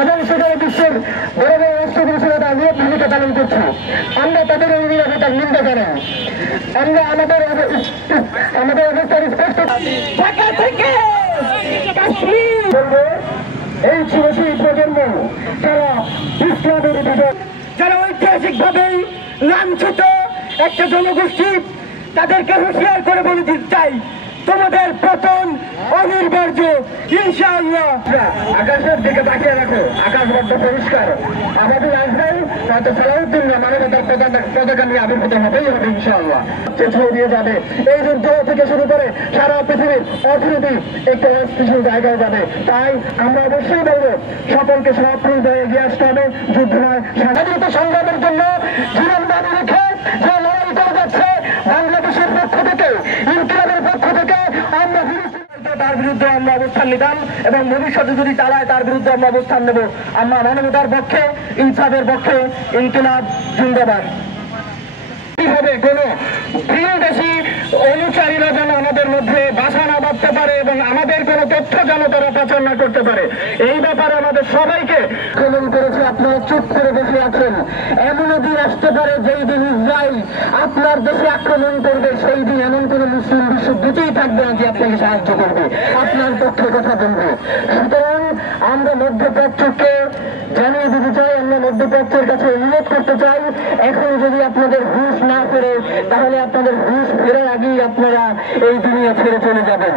এবং সেখানে বিশ্বের বড় বড় রাষ্ট্রগুলোর নিয়ে ভূমিকা পালন করছে। আমরা তাদের অভিযোগের নিন্দা জানাই। আমরা আমাদের অবস্থান স্পষ্ট ঢাকা থেকে কাশ্মীর বলবো, এই ছিল সেই প্রজন্ম যারা ইসলামের বিরোধী, যারা ঐতিহাসিকভাবেই লাঞ্ছিত একটা জনগোষ্ঠী। তাদেরকে হুঁশিয়ার করে বলে দিতে চাই, তোমাদের পতন অনিবার্য ইনশাআল্লাহ। আকাশের দিকে তাকিয়ে রাখো, আকাশ বড্ড পরিষ্কার। আমাদের আসবেন হয়তো সালাউদ্দিন মানবতার পতাকা নিয়ে আবির্ভূত হবেই হবে ইনশাআল্লাহ। ছড়িয়ে যাবে এই যুদ্ধ থেকে শুরু করে সারা পৃথিবীর অর্থনীতি একটা অস্থিতিশীল জায়গায় যাবে। তাই আমরা অবশ্যই বলবো সকলকে সক্রিয় হয়ে এগিয়ে আসতে হবে। যুদ্ধ নয়, স্বাধীনতা সংগ্রামের জন্য জীবন দাবি রেখে যে লড়াই করে যাচ্ছে বাংলাদেশের পক্ষ থেকে, ইনকিলাবের পক্ষ থেকে আমরা তার বিরুদ্ধে আমরা অবস্থান নিতাম এবং ভবিষ্যতে যদি চালায় তার বিরুদ্ধে আমরা অবস্থান নেব। আমরা মানবতার পক্ষে, ইনসাফের পক্ষে, ইনকিলাব জিন্দাবাদ। কিভাবে কোন ভিনদেশী অনুসারীরা যেন আমাদের মধ্যে বাসা না বাঁধতে পারে এবং আমাদের কোন তথ্য যেন তারা পাচার না করতে পারে, এই ব্যাপারে আমাদের সবাইকে আক্রমণ করেছে। আপনারা চুপ করে বসে আছেন। এমনও দিন আসতে পারে যেই দিন ইসরায়েল আপনার দেশে আক্রমণ করবে, সেই দিন এমন কোন মুসলিম বিশ্ব দুটোই থাকবে না যে আপনাকে সাহায্য করবে, আপনার পক্ষে কথা বলবে। সুতরাং আমরা মধ্যপ্রাচ্যকে জানিয়ে দিতে চাই, আমরা মধ্যপ্রাচ্যের কাছে অনুরোধ করতে চাই, এখন যদি আপনাদের হুঁশ না ফেরে তাহলে আপনাদের হুঁশ ফেরার আগেই আপনারা এই দুনিয়া ছেড়ে চলে যাবেন।